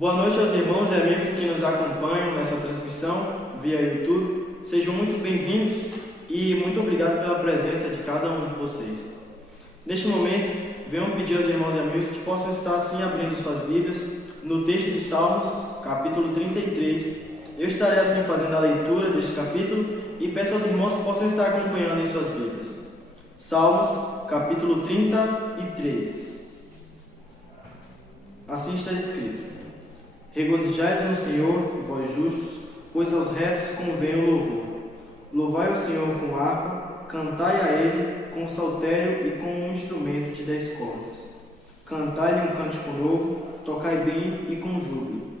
Boa noite aos irmãos e amigos que nos acompanham nessa transmissão via YouTube. Sejam muito bem-vindos e muito obrigado pela presença de cada um de vocês. Neste momento, venham pedir aos irmãos e amigos que possam estar assim abrindo suas Bíblias no texto de Salmos, capítulo 33. Eu estarei assim fazendo a leitura deste capítulo e peço aos irmãos que possam estar acompanhando em suas Bíblias. Salmos, capítulo 33. Assim está escrito: Regozijai-vos no Senhor, vós justos, pois aos retos convém o louvor. Louvai o Senhor com harpa, cantai a Ele com saltério e com um instrumento de 10 cordas. Cantai-lhe um cântico novo, tocai bem e com júbilo.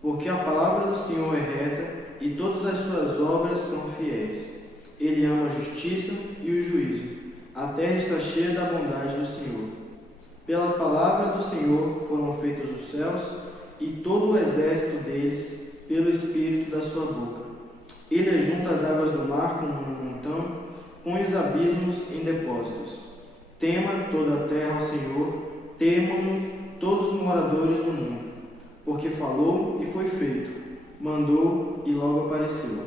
Porque a palavra do Senhor é reta e todas as suas obras são fiéis. Ele ama a justiça e o juízo. A terra está cheia da bondade do Senhor. Pela palavra do Senhor foram feitos os céus, e todo o exército deles pelo espírito da sua boca. Ele ajunta as águas do mar como um montão, põe os abismos em depósitos. Tema toda a terra ao Senhor, temam-no todos os moradores do mundo, porque falou e foi feito, mandou e logo apareceu.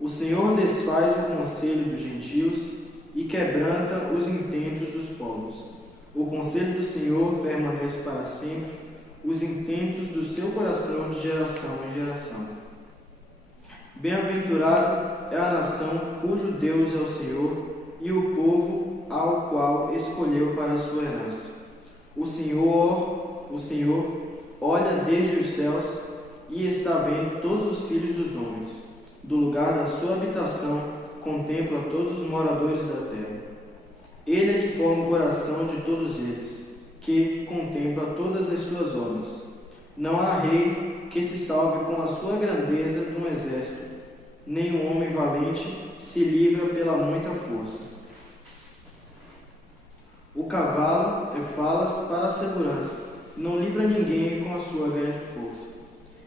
O Senhor desfaz o conselho dos gentios e quebranta os intentos dos povos. O conselho do Senhor permanece para sempre, os intentos do seu coração de geração em geração. Bem-aventurado é a nação cujo Deus é o Senhor e o povo ao qual escolheu para a sua herança. O Senhor olha desde os céus e está vendo todos os filhos dos homens. Do lugar da sua habitação contempla todos os moradores da terra. Ele é que forma o coração de todos eles, que contempla todas as suas obras. Não há rei que se salve com a sua grandeza de um exército, nem um homem valente se livra pela muita força. O cavalo é falas para a segurança, não livra ninguém com a sua grande força.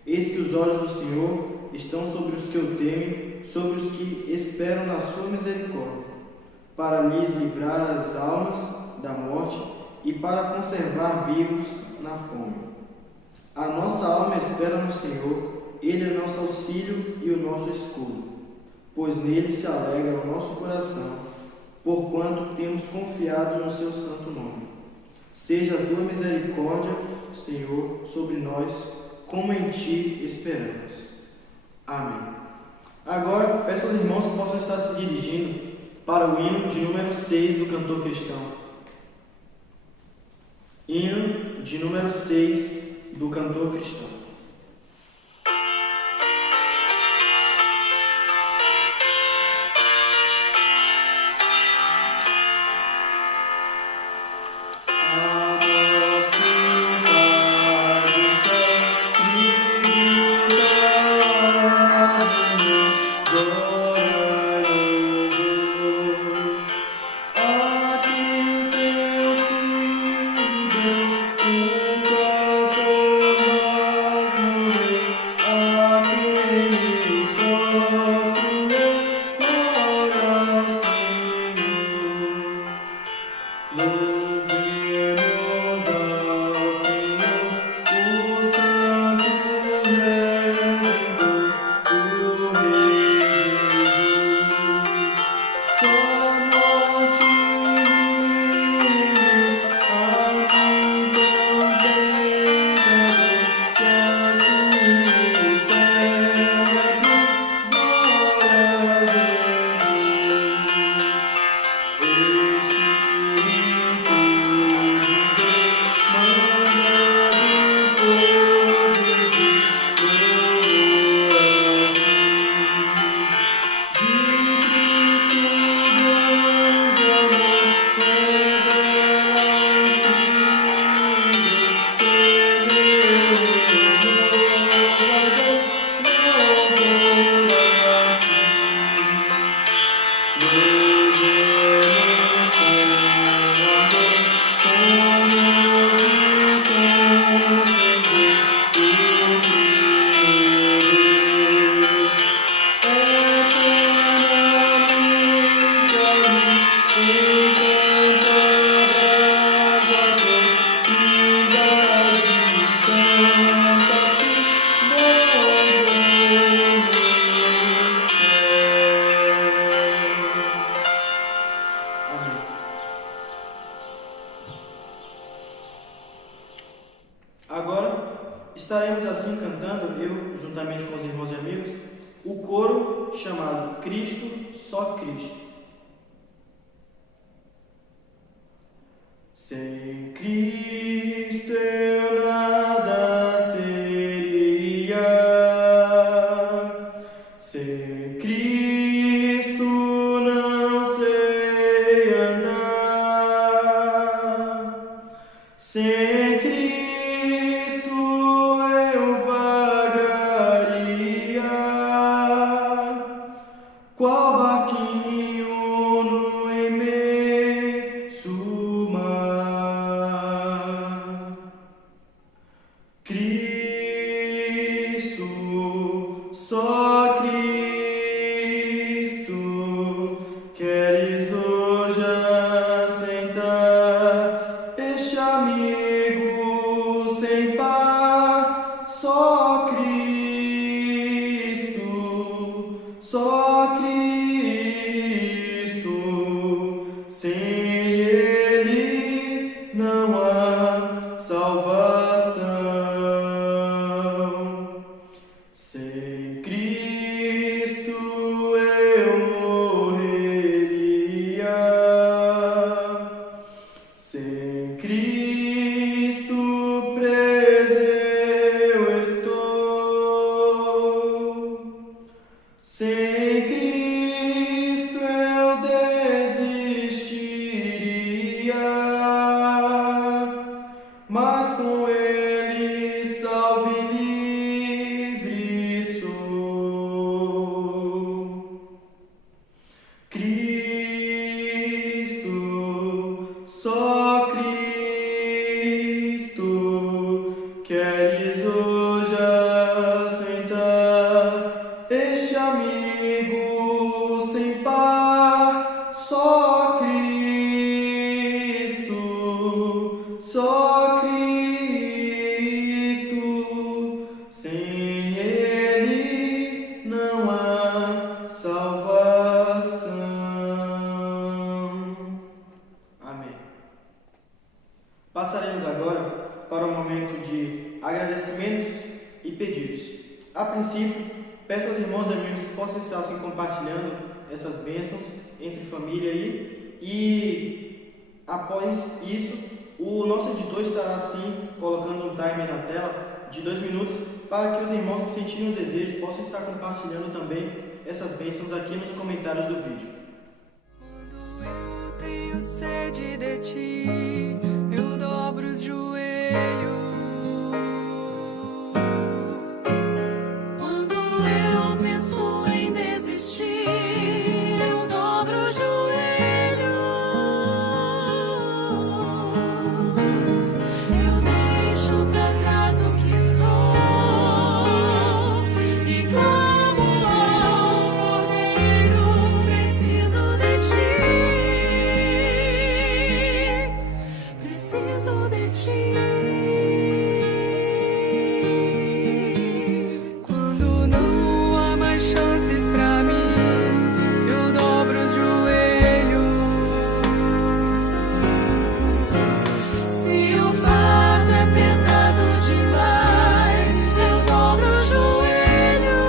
Eis que os olhos do Senhor estão sobre os que o temem, sobre os que esperam na sua misericórdia, para lhes livrar as almas da morte e para conservar vivos na fome. A nossa alma espera no Senhor, Ele é nosso auxílio e o nosso escudo, pois nele se alegra o nosso coração, porquanto temos confiado no seu santo nome. Seja a tua misericórdia, Senhor, sobre nós, como em ti esperamos. Amém. Agora, peço aos irmãos que possam estar se dirigindo para o hino de número 6 do cantor cristão. Hino de número 6 do cantor cristão. Estaremos assim cantando, eu, juntamente com os irmãos e amigos, o coro chamado Cristo, só Cristo. Sem Cristo eu nada seria, sem Cristo não sei andar, sem Cristo eu vagaria, qual barquinho no imenso mar. Cristo, só Cristo, queres hoje assentar este amigo sem par, só Cristo, só Cristo, sem Ele não há salvação. Sem Cristo eu morreria, sem Cristo preso eu estou, sem Cristo eu desistiria, mas com Ele salvo e livre sou. Cristo, só Cristo, queres hoje assentar este amigo sem par, só Cristo, só Cristo, sem Ele não há salvação. Amém. Passaremos agora para o momento de agradecimentos e pedidos. A princípio, peço aos irmãos e amigos que possam estar assim compartilhando essas bênçãos entre família aí, e após isso, o nosso editor estará assim colocando um timer na tela de 2 minutos para que os irmãos que sentirem o desejo possam estar compartilhando também essas bênçãos aqui nos comentários do vídeo. Quando eu tenho sede de ti, eu dobro os joelhos. Quando eu penso em desistir, eu dobro os joelhos. Eu deixo pra trás o que sou e clamo ao Cordeiro, preciso de ti, preciso de ti. Quando não há mais chances pra mim, eu dobro os joelhos. Se o fardo é pesado demais, eu dobro os joelhos,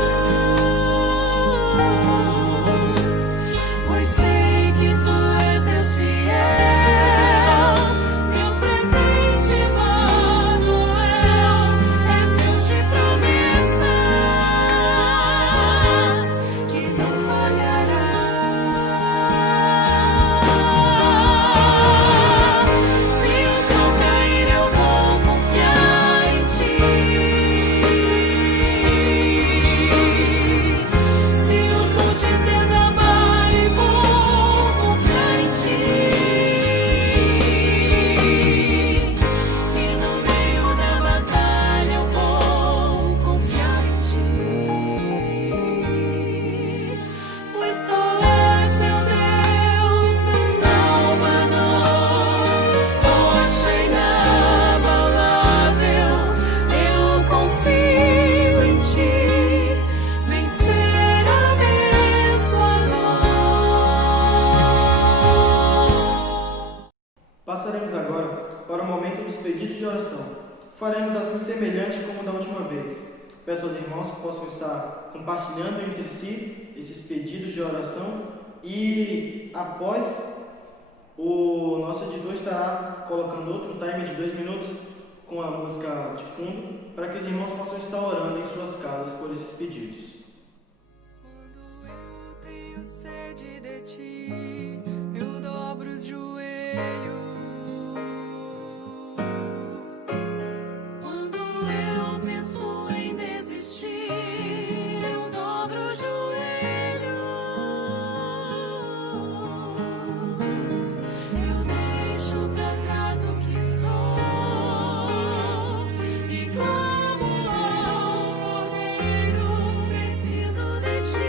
pois sei que tu és Deus fiel, Deus presente, Emmanuel, és Deus de promessas, que não falhará. Se o sol cair, eu vou confiar em ti. Se os montes desabarem, vou confiar em ti. E no meio da batalha, eu vou confiar em ti. Pois tu és meu Deus, meu Salvador, rocha inabalável, eu confio em ti, vencer abençoador. Passaremos agora para o momento dos pedidos de oração. Faremos assim semelhante como da última vez. Peço aos irmãos que possam estar compartilhando entre si esses pedidos de oração e após o nosso editor estará colocando outro timer de 2 minutos com a música de fundo para que os irmãos possam estar orando em suas casas por esses pedidos. Quando eu tenho sede de ti, eu dobro os joelhos. Quando eu penso em desistir, eu dobro os joelhos. Eu deixo pra trás o que sou e clamo ao Cordeiro. Preciso de ti.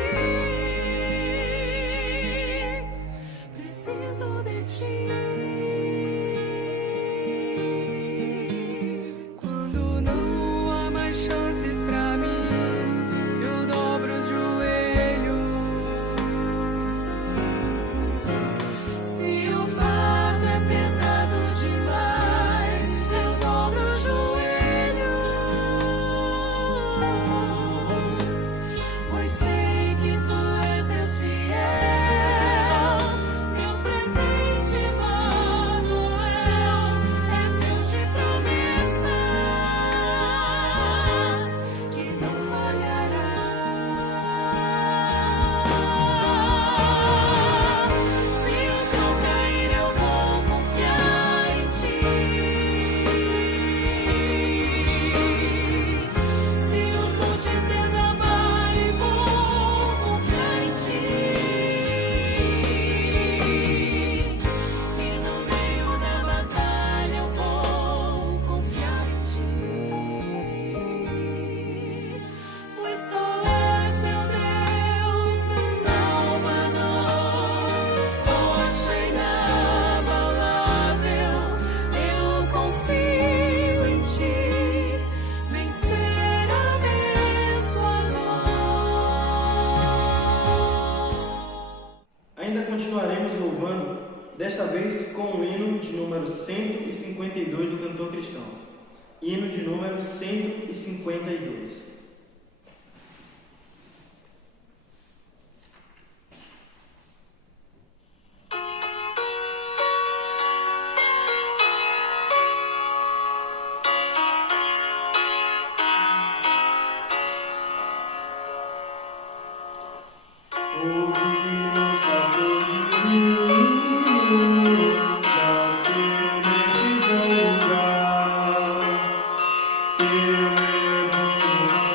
Quando não há mais chances pra mim, eu dobro os joelhos. Se o fardo é pesado demais, eu dobro os joelhos. Pois sei que tu és Deus fiel, Deus presente, Emmanuel, és Deus de promessas que não falhará. Se o sol cair, eu vou confiar em ti. Se os montes desabarem, vou confiar em ti. E no meio da batalha eu vou confiar em ti. Pois tu és meu Deus, meu Salvador, rocha inabalável, eu confio em ti, vencer abençoador. Ainda continuaremos louvando, desta vez com o hino de número 152 do cantor cristão. Hino de número 152. Ouvi-nos, pastor divino, nasce neste bom lugar. Teu rebanho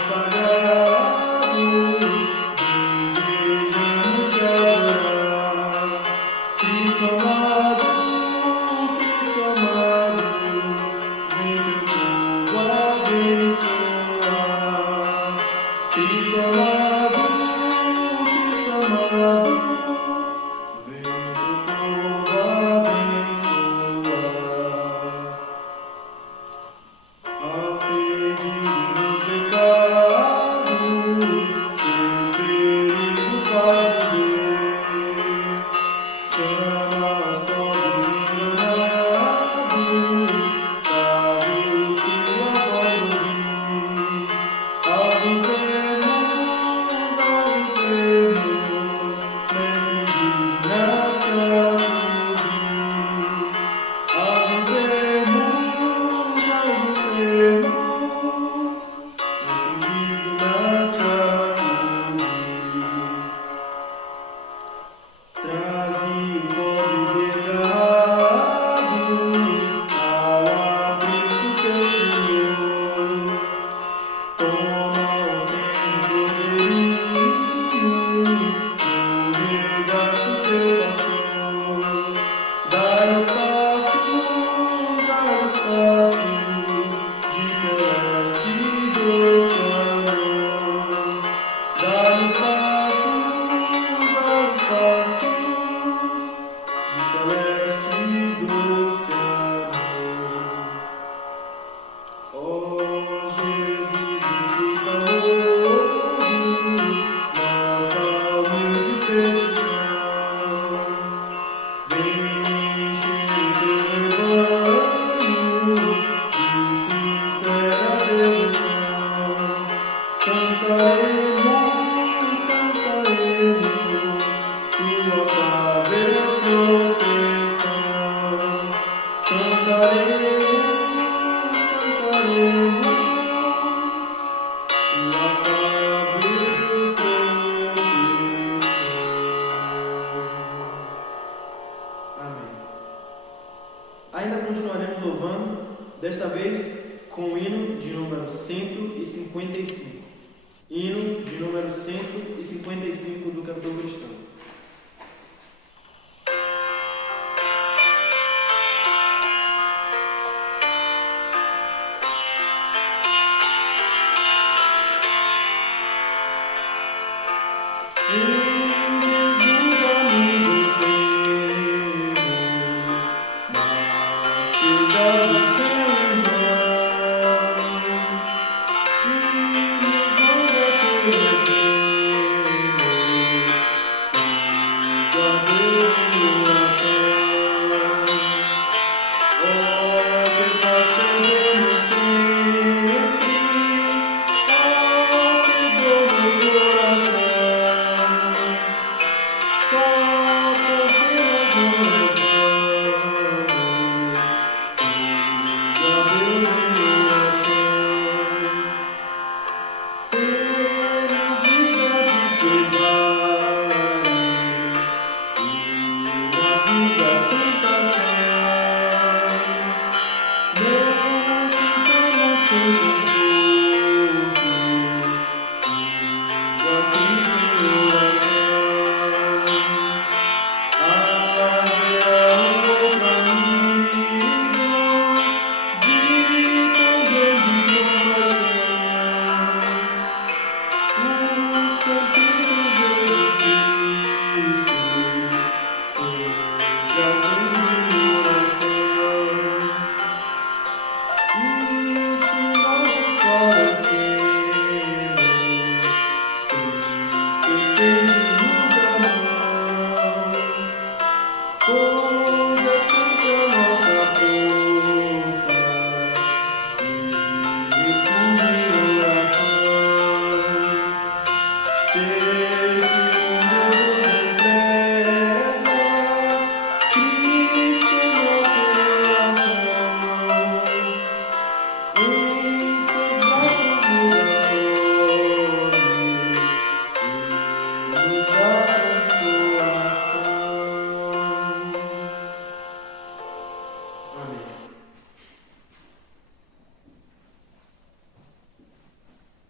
Cantaremos, cantaremos, tua afável proteção. Amém. Ainda continuaremos louvando, desta vez com o hino de número 155. Hino de número 155 do cantor cristão.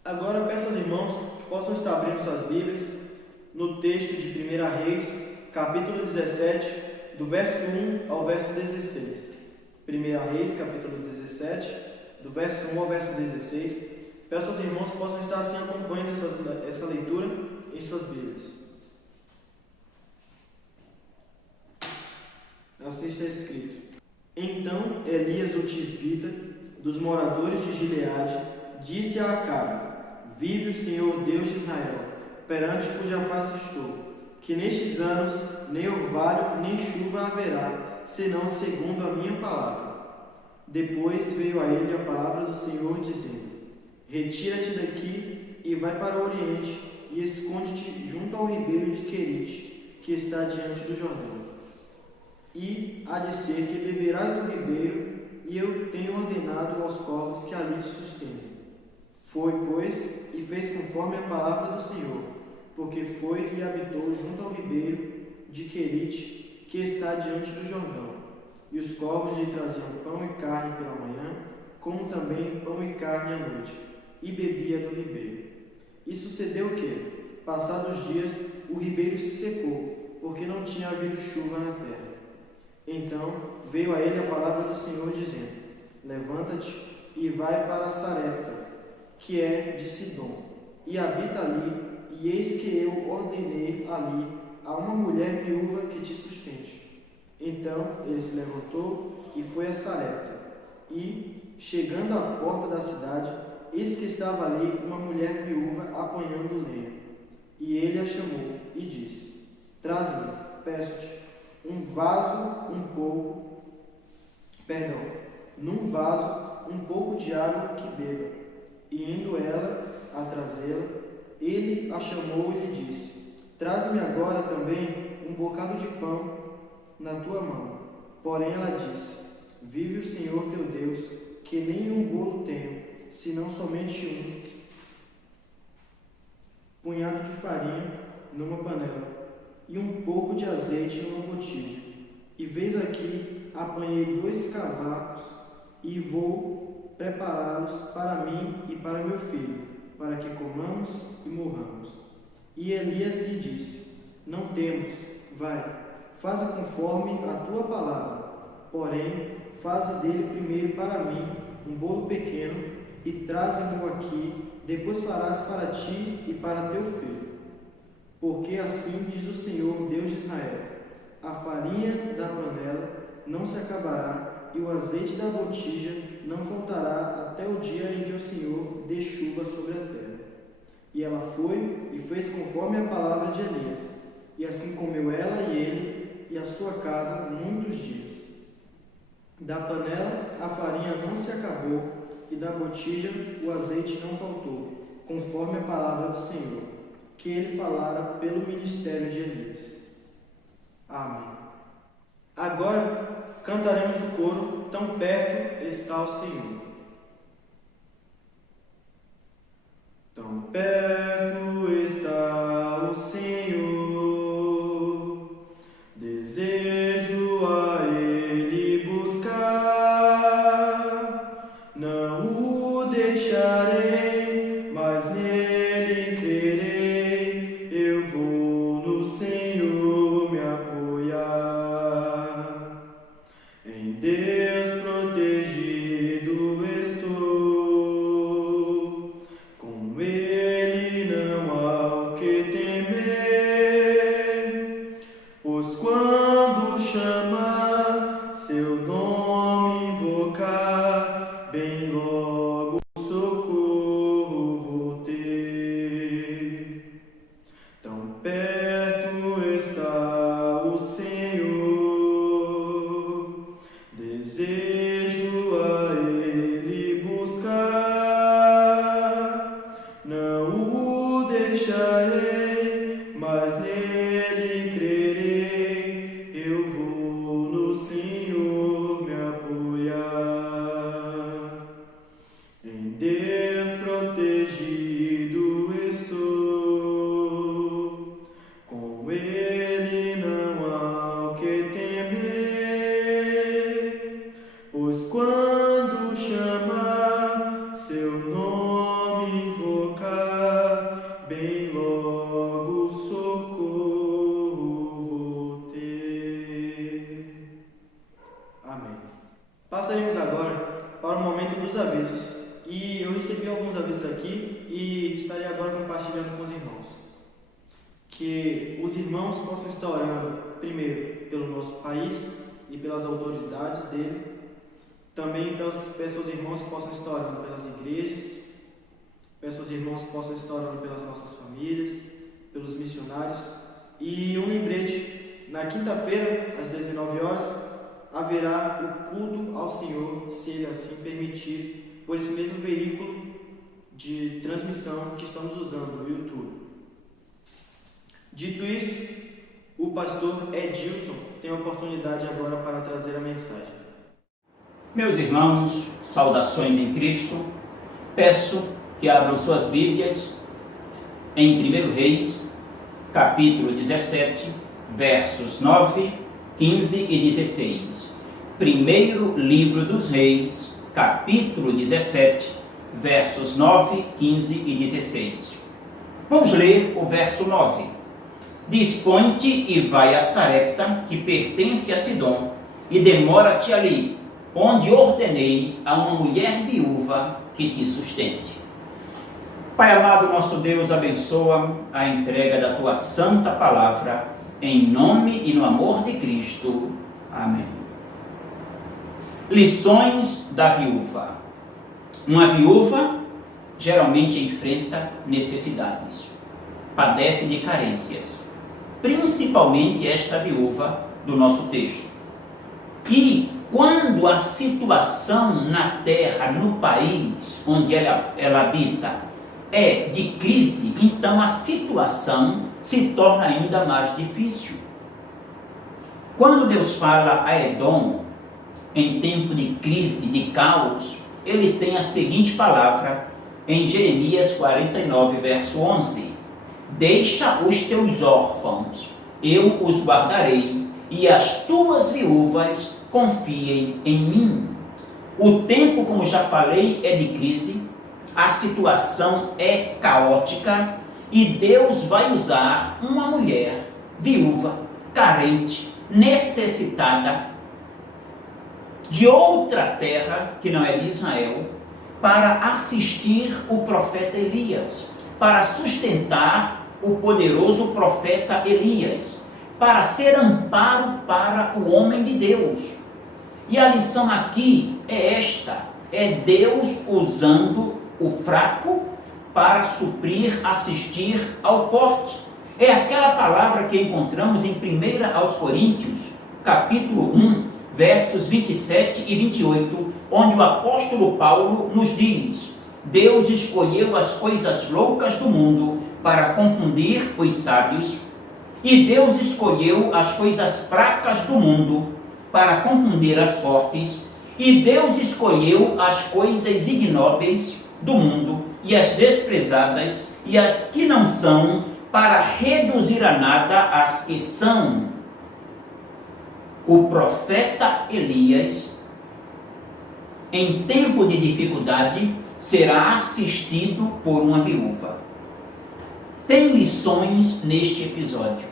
Agora peço aos irmãos que possam estar abrindo suas Bíblias no texto de 1 Reis, capítulo 17, do verso 1 ao verso 16. 1 Reis, capítulo 17, do verso 1 ao verso 16. Peço aos irmãos que possam estar assim acompanhando essa leitura em suas Bíblias. Assim está escrito: Então Elias, o tisbita, dos moradores de Gileade, disse a Acabe: Vive o Senhor Deus de Israel, perante cuja face estou, que nestes anos nem orvalho nem chuva haverá, senão segundo a minha palavra. Depois veio a ele a palavra do Senhor, dizendo: Retira-te daqui e vai para o oriente, e esconde-te junto ao ribeiro de Querite, que está diante do Jordão. E há de ser que beberás do ribeiro, e eu tenho ordenado aos corvos que ali te sustentem. Foi, pois, e fez conforme a palavra do Senhor, porque foi e habitou junto ao ribeiro de Querite, que está diante do Jordão. E os corvos lhe traziam pão e carne pela manhã, como também pão e carne à noite, e bebia do ribeiro. E sucedeu que, passados dias, o ribeiro se secou, porque não tinha havido chuva na terra. Então veio a ele a palavra do Senhor, dizendo: Levanta-te e vai para Sarepta, que é de Sidom, e habita ali, e eis que eu ordenei ali a uma mulher viúva que te sustente. Então ele se levantou e foi a Sarepta, e, chegando à porta da cidade, eis que estava ali uma mulher viúva apanhando lenha. E ele a chamou e disse: Traze-me, peço-te, num vaso um pouco de água que beba. E indo ela a trazê-la, ele a chamou e lhe disse: Traze-me agora também um bocado de pão na tua mão. Porém ela disse: Vi que nenhum bolo tenho, senão somente um punhado de farinha numa panela e um pouco de azeite numa botija. E veis aqui, apanhei 2 cavacos e vou prepará-los para mim e para meu filho, para que comamos e morramos. E Elias lhe disse: Não temos, vai, faze conforme a tua palavra, porém, faze dele primeiro para mim um bolo pequeno e traze-mo aqui, depois farás para ti e para teu filho. Porque assim diz o Senhor, Deus de Israel: a farinha da panela não se acabará e o azeite da botija não faltará até o dia em que o Senhor dê chuva sobre a terra. E ela foi e fez conforme a palavra de Elias, e assim comeu ela e ele e a sua casa muitos dias. Da panela a farinha não se acabou, e da botija o azeite não faltou, conforme a palavra do Senhor, que ele falara pelo ministério de Elias. Amém. Agora cantaremos o coro Tão Perto Está o Senhor. Tão perto está o Senhor, desejo a Ele buscar, não o deixarei, mas nele crerei, eu vou no Senhor me apoiar. Em Deus protegido estou, com Ele não há o que temer, pois quando chamar, seu nome invocar, bem logo socorro vou ter. Tão perto está o Senhor, desejo a Ele buscar, não o deixarei, mas nele crerei, eu vou no Senhor me apoiar. Em Deus protegido estou, com Ele não há o que temer, pois quando chamar, seu nome invocar, bem logo socorro vou ter. Amém. Passaremos agora para o momento dos avisos. E eu recebi alguns avisos aqui e estarei agora compartilhando com os irmãos. Que os irmãos possam estar orando, primeiro, pelo nosso país e pelas autoridades dele. Também peço aos irmãos que possam estar orando pelas igrejas. Peço aos irmãos que possam estar orando pelas nossas famílias, pelos missionários. E um lembrete, na quinta-feira, às 19 horas, haverá o culto ao Senhor, se Ele assim permitir, por esse mesmo veículo de transmissão que estamos usando no YouTube. Dito isso, o pastor Edilson tem a oportunidade agora para trazer a mensagem. Meus irmãos, saudações em Cristo. Peço que abram suas Bíblias em 1 Reis, capítulo 17, versos 9, 15 e 16. Primeiro livro dos Reis, capítulo 17, versos 9, 15 e 16. Vamos ler o verso 9. Dispõe-te e vai a Sarepta, que pertence a Sidom, e demora-te ali, onde ordenei a uma mulher viúva que te sustente. Pai amado, nosso Deus, abençoa a entrega da tua santa palavra, em nome e no amor de Cristo. Amém. Lições da viúva. Uma viúva geralmente enfrenta necessidades, padece de carências, principalmente esta viúva do nosso texto. E quando a situação na terra, no país onde ela habita, é de crise, então a situação se torna ainda mais difícil. Quando Deus fala a Edom, em tempo de crise, de caos, ele tem a seguinte palavra em Jeremias 49, verso 11: deixa os teus órfãos, eu os guardarei, e as tuas viúvas confiem em mim. O tempo, como já falei, é de crise, a situação é caótica, e Deus vai usar uma mulher viúva, carente, necessitada, de outra terra, que não é de Israel, para assistir o profeta Elias, para sustentar o poderoso profeta Elias, para ser amparo para o homem de Deus. E a lição aqui é esta: é Deus usando o fraco para suprir, assistir ao forte. É aquela palavra que encontramos em 1 aos Coríntios, capítulo 1, versos 27 e 28, onde o apóstolo Paulo nos diz: Deus escolheu as coisas loucas do mundo para confundir os sábios, e Deus escolheu as coisas fracas do mundo para confundir as fortes, e Deus escolheu as coisas ignóbeis do mundo e as desprezadas e as que não são, para reduzir a nada as que são. O profeta Elias, em tempo de dificuldade, será assistido por uma viúva. Tem lições neste episódio,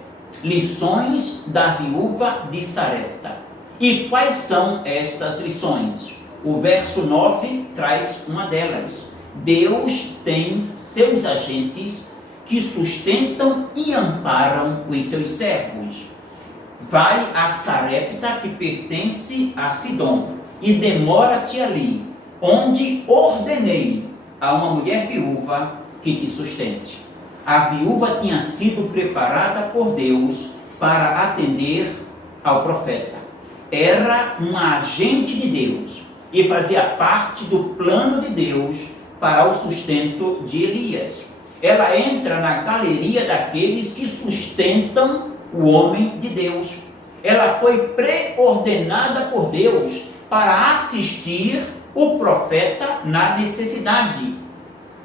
lições da viúva de Sarepta. E quais são estas lições? O verso 9 traz uma delas. Deus tem seus agentes que sustentam e amparam os seus servos. Vai a Sarepta, que pertence a Sidom, e demora-te ali, onde ordenei a uma mulher viúva que te sustente. A viúva tinha sido preparada por Deus para atender ao profeta. Era uma agente de Deus e fazia parte do plano de Deus para o sustento de Elias. Ela entra na galeria daqueles que sustentam o homem de Deus. Ela foi preordenada por Deus para assistir o profeta na necessidade,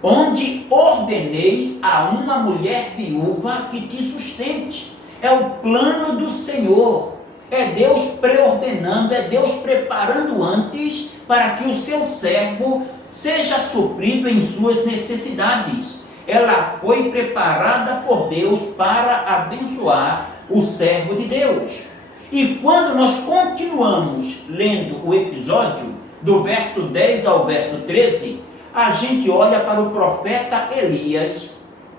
onde ordenei a uma mulher viúva que te sustente. É o plano do Senhor, é Deus preordenando, é Deus preparando antes para que o seu servo seja suprido em suas necessidades. Ela foi preparada por Deus para abençoar o servo de Deus. E quando nós continuamos lendo o episódio, do verso 10 ao verso 13, a gente olha para o profeta Elias,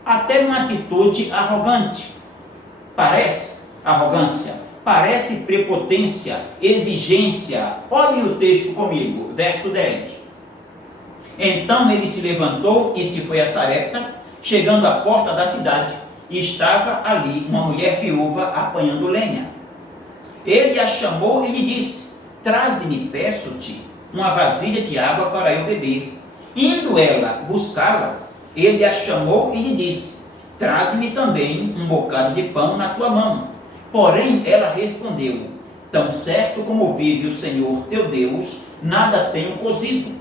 até numa atitude arrogante. Parece arrogância, parece prepotência, exigência. Olhem o texto comigo, verso 10. Então ele se levantou e se foi a Sarepta, chegando à porta da cidade, e estava ali uma mulher viúva apanhando lenha. Ele a chamou e lhe disse: traze-me, peço-te, uma vasilha de água para eu beber. Indo ela buscá-la, ele a chamou e lhe disse: traze-me também um bocado de pão na tua mão. Porém ela respondeu: tão certo como vive o Senhor teu Deus, nada tenho cozido.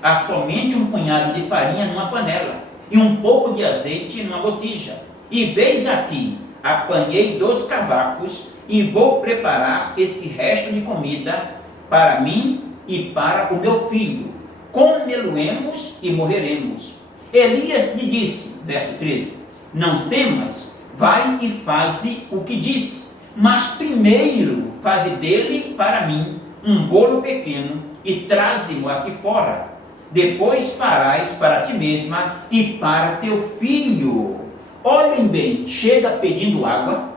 Há somente um punhado de farinha numa panela e um pouco de azeite numa botija. E vês aqui, apanhei 2 cavacos e vou preparar este resto de comida para mim e para o meu filho. Comê-lo-emos e morreremos. Elias lhe disse, verso 13: não temas, vai e faze o que disse, mas primeiro faze dele para mim um bolo pequeno e traze-mo aqui fora. Depois farás para ti mesma e para teu filho. Olhem bem, chega pedindo água,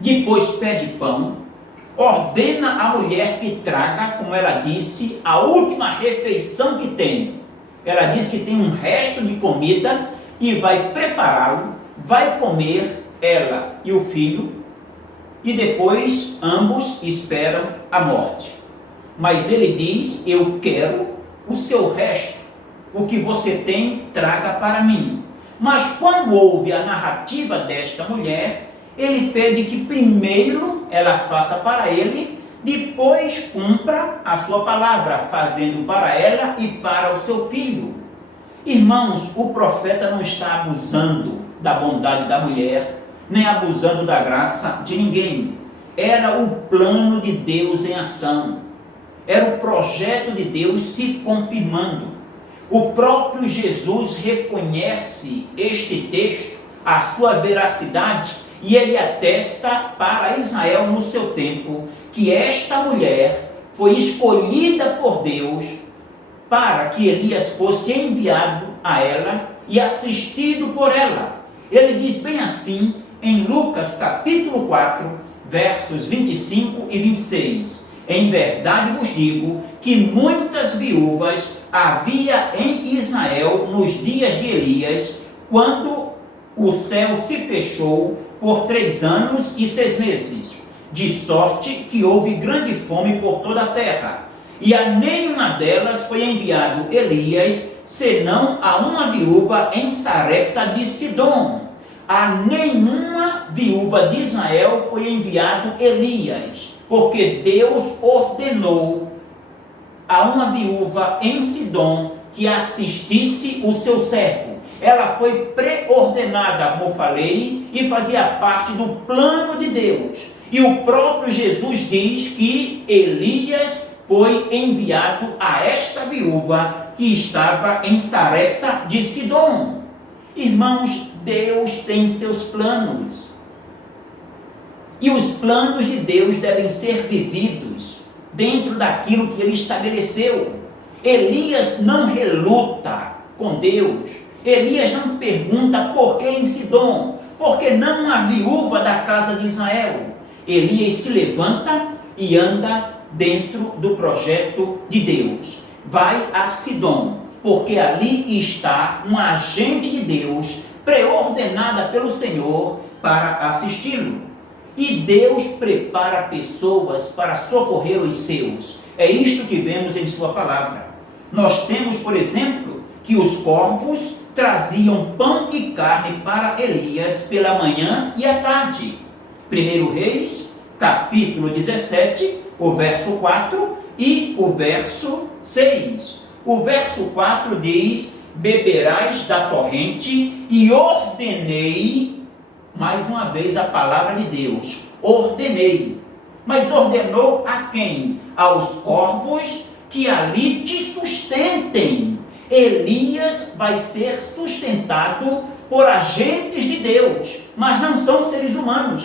depois pede pão, ordena a mulher que traga, como ela disse, a última refeição que tem. Ela diz que tem um resto de comida e vai prepará-lo, vai comer ela e o filho, e depois ambos esperam a morte. Mas ele diz: eu quero o seu resto, o que você tem, traga para mim. Mas quando ouve a narrativa desta mulher, ele pede que primeiro ela faça para ele, depois cumpra a sua palavra, fazendo para ela e para o seu filho. Irmãos, o profeta não está abusando da bondade da mulher, nem abusando da graça de ninguém. Era o plano de Deus em ação. Era o projeto de Deus se confirmando. O próprio Jesus reconhece este texto, a sua veracidade, e ele atesta para Israel no seu tempo que esta mulher foi escolhida por Deus para que Elias fosse enviado a ela e assistido por ela. Ele diz bem assim em Lucas capítulo 4, versos 25 e 26. Em verdade vos digo que muitas viúvas havia em Israel nos dias de Elias, quando o céu se fechou por 3 anos e 6 meses, de sorte que houve grande fome por toda a terra, e a nenhuma delas foi enviado Elias, senão a uma viúva em Sarepta de Sidom. A nenhuma viúva de Israel foi enviado Elias, porque Deus ordenou a uma viúva em Sidom que assistisse o seu servo. Ela foi preordenada, como falei, e fazia parte do plano de Deus. E o próprio Jesus diz que Elias foi enviado a esta viúva que estava em Sarepta de Sidom. Irmãos, Deus tem seus planos. E os planos de Deus devem ser vividos dentro daquilo que ele estabeleceu. Elias não reluta com Deus. Elias não pergunta por que em Sidom, porque não a viúva da casa de Israel. Elias se levanta e anda dentro do projeto de Deus. Vai a Sidom, porque ali está um agente de Deus, preordenada pelo Senhor para assisti-lo. E Deus prepara pessoas para socorrer os seus. É isto que vemos em sua palavra. Nós temos, por exemplo, que os corvos traziam pão e carne para Elias pela manhã e à tarde. 1 Reis, capítulo 17, o verso 4 e o verso 6. O verso 4 diz: beberás da torrente, e ordenei, mais uma vez a palavra de Deus, ordenei. Mas ordenou a quem? Aos corvos que ali te sustentem. Elias vai ser sustentado por agentes de Deus, mas não são seres humanos.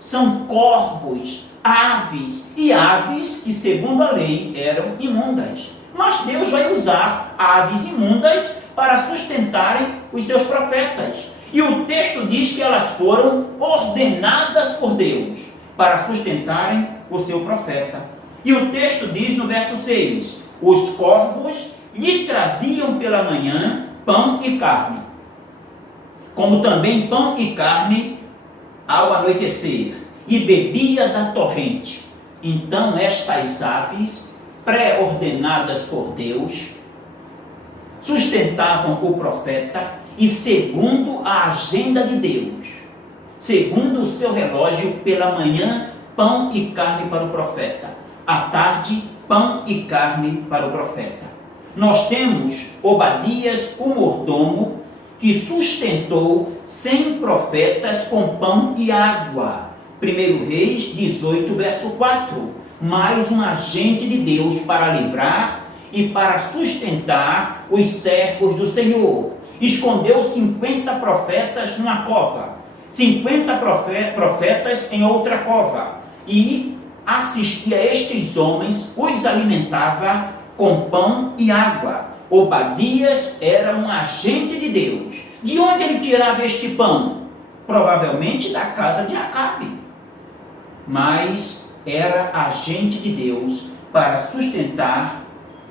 São corvos, aves, e aves que, segundo a lei, eram imundas. Mas Deus vai usar aves imundas para sustentarem os seus profetas. E o texto diz que elas foram ordenadas por Deus para sustentarem o seu profeta. E o texto diz no verso 6: os corvos lhe traziam pela manhã pão e carne, como também pão e carne ao anoitecer, e bebia da torrente. Então estas aves, pré-ordenadas por Deus, sustentavam o profeta, e segundo a agenda de Deus, segundo o seu relógio, pela manhã pão e carne para o profeta, à tarde pão e carne para o profeta. Nós temos Obadias, o mordomo, que sustentou 100 profetas com pão e água. 1 Reis 18, verso 4. Mais um agente de Deus para livrar e para sustentar os servos do Senhor. Escondeu 50 profetas numa cova, 50 profetas em outra cova, e assistia estes homens, os alimentava com pão e água. Obadias era um agente de Deus. De onde ele tirava este pão? Provavelmente da casa de Acabe. Mas era agente de Deus para sustentar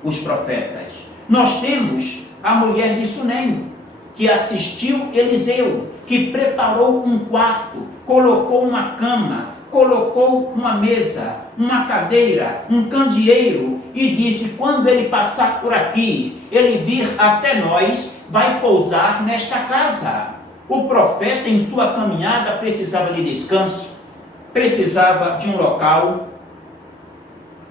os profetas. Nós temos a mulher de Sunem, que assistiu Eliseu, que preparou um quarto, colocou uma cama, colocou uma mesa, uma cadeira, um candeeiro, e disse: quando ele passar por aqui, ele vir até nós, vai pousar nesta casa. O profeta, em sua caminhada, precisava de descanso, precisava de um local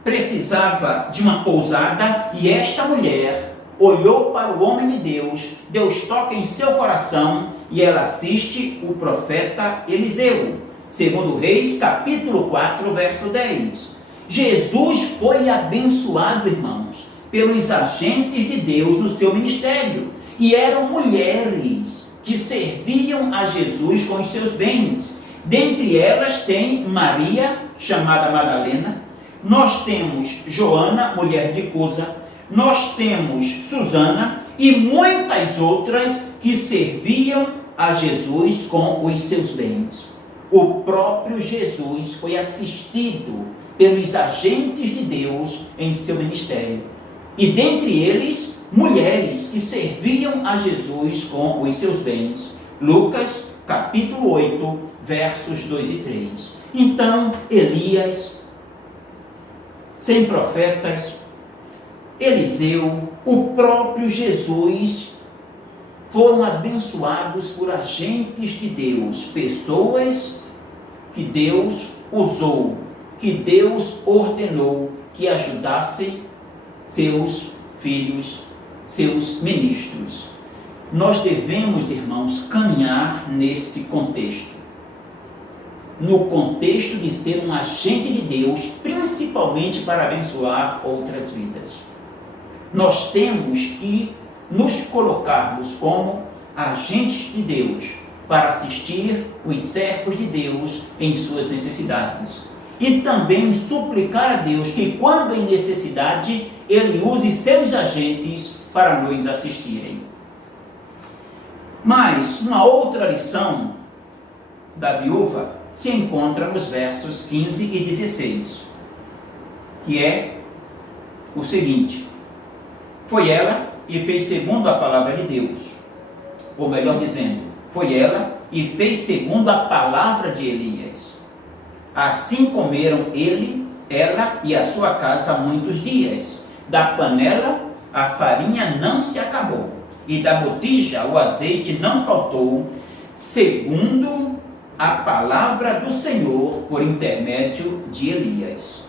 precisava de uma pousada e esta mulher olhou para o homem de Deus, Deus toca em seu coração e ela assiste o profeta Eliseu. Segundo Reis, capítulo 4, verso 10. Jesus foi abençoado, irmãos, pelos agentes de Deus no seu ministério. E eram mulheres que serviam a Jesus com os seus bens. Dentre elas tem Maria, chamada Madalena. Nós temos Joana, mulher de Cusa. Nós temos Susana e muitas outras que serviam a Jesus com os seus bens. O próprio Jesus foi assistido pelos agentes de Deus em seu ministério. E dentre eles, mulheres que serviam a Jesus com os seus bens. Lucas, capítulo 8, versos 2 e 3. Então, Elias, sem profetas, Eliseu, o próprio Jesus, foram abençoados por agentes de Deus, pessoas que Deus usou, que Deus ordenou que ajudassem seus filhos, seus ministros. Nós devemos, irmãos, caminhar nesse contexto. No contexto de ser um agente de Deus, principalmente para abençoar outras vidas. Nós temos que nos colocarmos como agentes de Deus para assistir os servos de Deus em suas necessidades. E também suplicar a Deus que, quando em necessidade, Ele use seus agentes para nos assistirem. Mas uma outra lição da viúva se encontra nos versos 15 e 16, que é o seguinte: foi ela e fez segundo a palavra de Deus, ou melhor dizendo, foi ela e fez segundo a palavra de Elias. Assim comeram ele, ela e a sua casa muitos dias. Da panela a farinha não se acabou, e da botija o azeite não faltou, segundo a palavra do Senhor por intermédio de Elias.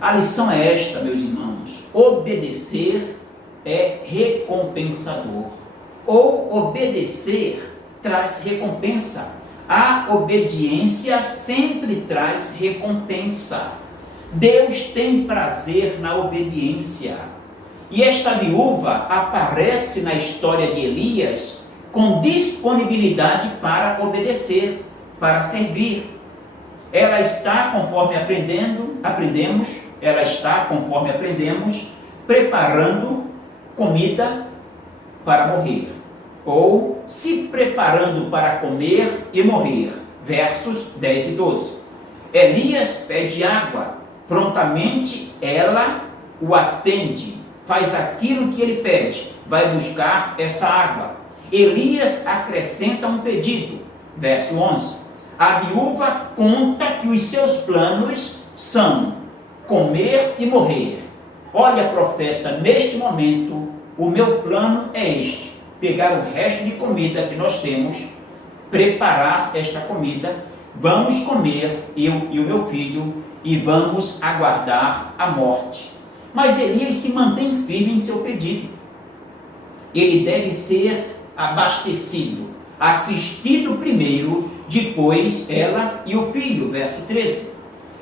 A lição é esta, meus irmãos: obedecer é recompensador, ou obedecer traz recompensa. A obediência sempre traz recompensa. Deus tem prazer na obediência. E esta viúva aparece na história de Elias com disponibilidade para obedecer, para servir. Ela está, conforme aprendemos, preparando comida para morrer, ou se preparando para comer e morrer. Versos 10 e 12. Elias pede água, prontamente ela o atende, faz aquilo que ele pede, vai buscar essa água. Elias acrescenta um pedido, verso 11. A viúva conta que os seus planos são comer e morrer. Olha, profeta, neste momento, o meu plano é este: pegar o resto de comida que nós temos, preparar esta comida, vamos comer, eu e o meu filho, e vamos aguardar a morte. Mas Elias se mantém firme em seu pedido. Ele deve ser abastecido, assistido primeiro, depois ela e o filho, verso 13.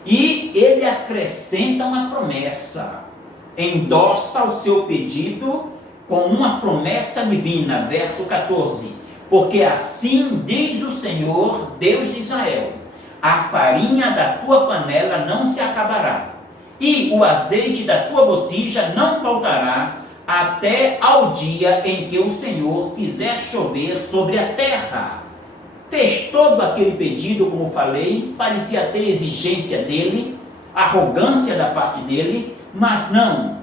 E ele acrescenta uma promessa, endossa o seu pedido com uma promessa divina, verso 14. Porque assim diz o Senhor, Deus de Israel: a farinha da tua panela não se acabará, e o azeite da tua botija não faltará, até ao dia em que o Senhor fizer chover sobre a terra. Fez todo aquele pedido, como falei, parecia ter exigência dele, arrogância da parte dele, mas não.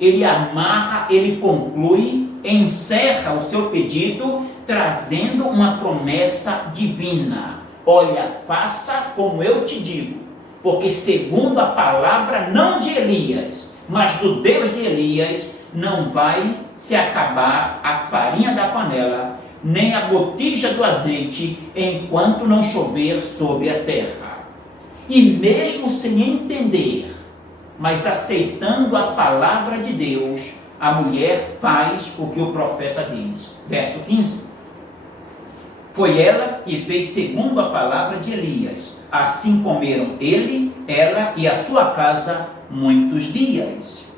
Ele amarra, ele conclui, encerra o seu pedido, trazendo uma promessa divina. Olha, faça como eu te digo, porque segundo a palavra não de Elias, mas do Deus de Elias, não vai se acabar a farinha da panela, nem a botija do azeite, enquanto não chover sobre a terra. E mesmo sem entender mas aceitando a palavra de Deus, a mulher faz o que o profeta diz. Verso 15. Foi ela que fez segundo a palavra de Elias. Assim comeram ele, ela e a sua casa muitos dias.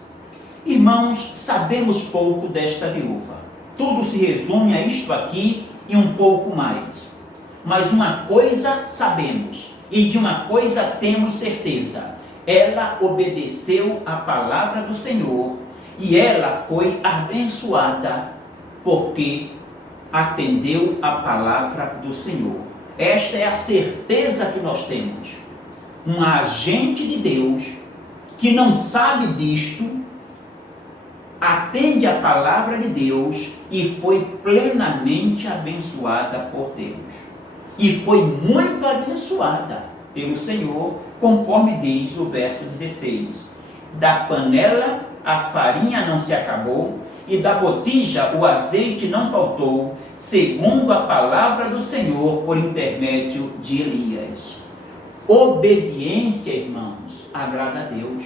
Irmãos, sabemos pouco desta viúva. Tudo se resume a isto aqui e um pouco mais. Mas uma coisa sabemos, e de uma coisa temos certeza: ela obedeceu a palavra do Senhor e ela foi abençoada porque atendeu a palavra do Senhor. Esta é a certeza que nós temos. Um agente de Deus que não sabe disto, atende a palavra de Deus e foi plenamente abençoada por Deus. E foi muito abençoada pelo Senhor, conforme diz o verso 16. Da panela a farinha não se acabou, e da botija o azeite não faltou, segundo a palavra do Senhor por intermédio de Elias. Obediência, irmãos, agrada a Deus.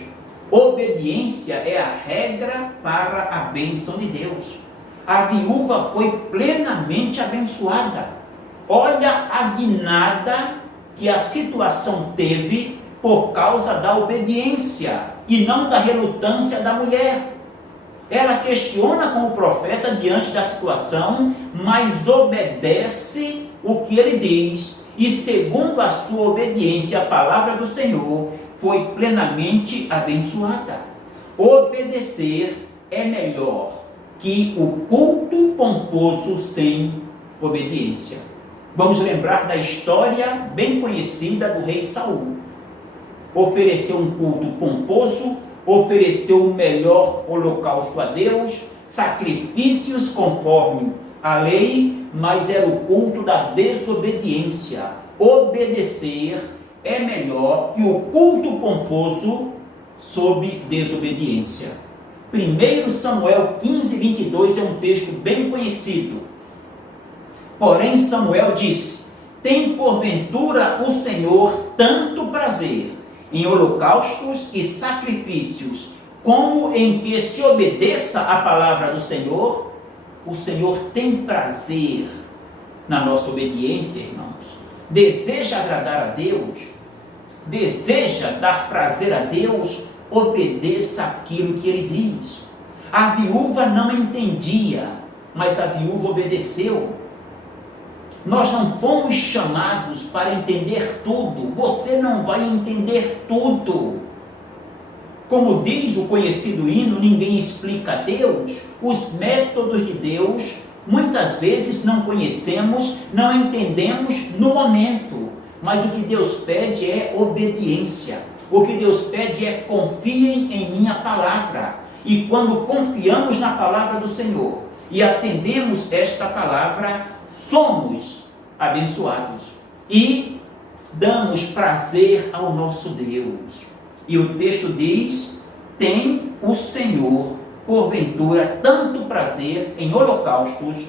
Obediência é a regra para a bênção de Deus. A viúva foi plenamente abençoada. Olha a guinada que a situação teve por causa da obediência e não da relutância da mulher. Ela questiona com o profeta diante da situação, mas obedece o que ele diz, e segundo a sua obediência à palavra do Senhor, foi plenamente abençoada. Obedecer é melhor que o culto pomposo sem obediência. Vamos lembrar da história bem conhecida do rei Saul. Ofereceu um culto pomposo, ofereceu o melhor holocausto a Deus, sacrifícios conforme a lei, mas era o culto da desobediência. Obedecer é melhor que o culto pomposo sob desobediência. 1 Samuel 15, 22 é um texto bem conhecido. Porém Samuel disse: tem porventura o Senhor tanto prazer em holocaustos e sacrifícios, como em que se obedeça a palavra do Senhor? O Senhor tem prazer na nossa obediência, irmãos. Deseja agradar a Deus? Deseja dar prazer a Deus? Obedeça aquilo que Ele diz. A viúva não entendia, mas a viúva obedeceu. Nós não fomos chamados para entender tudo. Você não vai entender tudo. Como diz o conhecido hino, ninguém explica a Deus. Os métodos de Deus, muitas vezes não conhecemos, não entendemos no momento. Mas o que Deus pede é obediência. O que Deus pede é: confiem em minha palavra. E quando confiamos na palavra do Senhor e atendemos esta palavra, somos abençoados e damos prazer ao nosso Deus. E o texto diz: tem o Senhor porventura tanto prazer em holocaustos,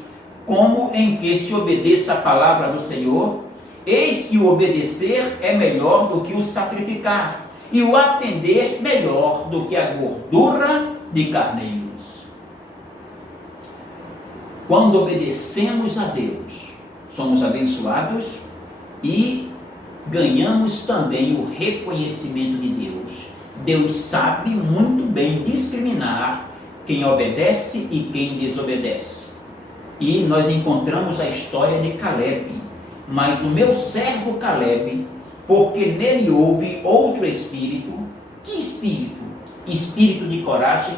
como em que se obedeça a palavra do Senhor? Eis que o obedecer é melhor do que o sacrificar, e o atender melhor do que a gordura de carneiros. Quando obedecemos a Deus, somos abençoados e ganhamos também o reconhecimento de Deus. Deus sabe muito bem discriminar quem obedece e quem desobedece. E nós encontramos a história de Caleb. Mas o meu servo Caleb, porque nele houve outro espírito. Que espírito? Espírito de coragem,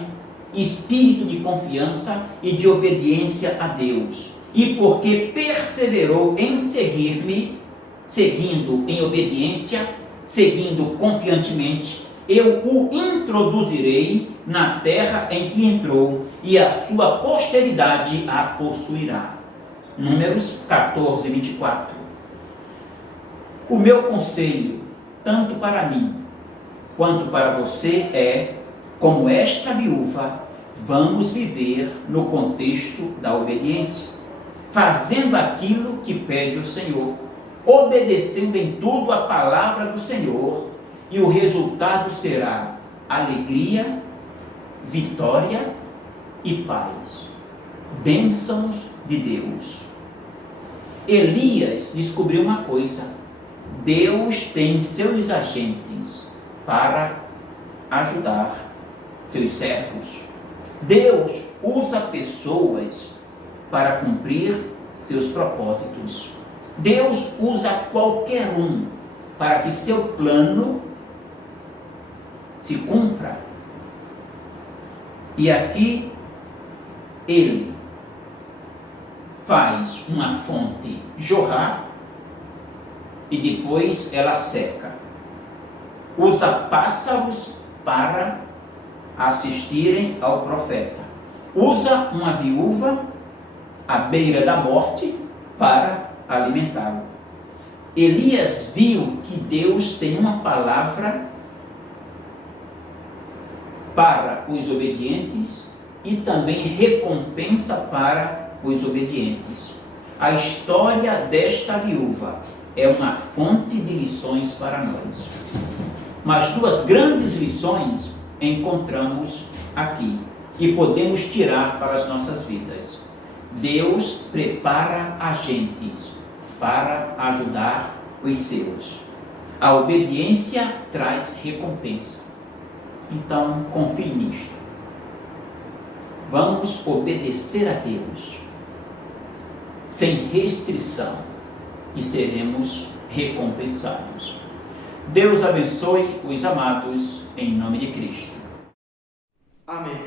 espírito de confiança e de obediência a Deus. E porque perseverou em seguir-me, seguindo em obediência, seguindo confiantemente, eu o introduzirei na terra em que entrou, e a sua posteridade a possuirá. Números 14, 24. O meu conselho, tanto para mim quanto para você, é: como esta viúva, vamos viver no contexto da obediência, fazendo aquilo que pede o Senhor, obedecendo em tudo a palavra do Senhor, e o resultado será alegria, vitória e paz. Bênçãos de Deus. Elias descobriu uma coisa: Deus tem seus agentes para ajudar seus servos. Deus usa pessoas para cumprir seus propósitos. Deus usa qualquer um para que seu plano se cumpra. E aqui ele faz uma fonte jorrar e depois ela seca. Usa pássaros para assistirem ao profeta. Usa uma viúva à beira da morte para alimentá-lo. Elias viu que Deus tem uma palavra para os obedientes e também recompensa para os obedientes. A história desta viúva é uma fonte de lições para nós. Mas duas grandes lições encontramos aqui e podemos tirar para as nossas vidas. Deus prepara agentes para ajudar os seus. A obediência traz recompensa. Então, confie nisto. Vamos obedecer a Deus sem restrição e seremos recompensados. Deus abençoe os amados em nome de Cristo. Amém.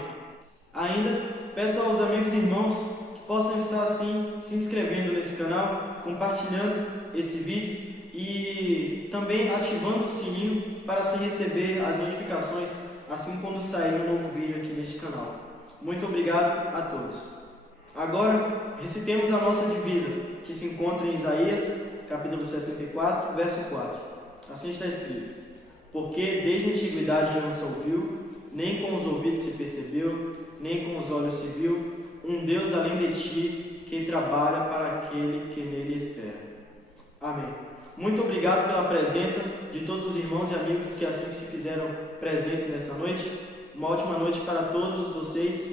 Ainda peço aos amigos e irmãos que possam estar assim se inscrevendo nesse canal, compartilhando esse vídeo e também ativando o sininho para assim receber as notificações assim quando sair um novo vídeo aqui neste canal. Muito obrigado a todos. Agora, recitemos a nossa divisa, que se encontra em Isaías, capítulo 64, verso 4. Assim está escrito: porque desde a antiguidade não se ouviu, nem com os ouvidos se percebeu, nem com os olhos se viu, um Deus além de ti, que trabalha para aquele que nele espera. Amém. Muito obrigado pela presença de todos os irmãos e amigos que assim se fizeram presentes nessa noite. Uma ótima noite para todos vocês.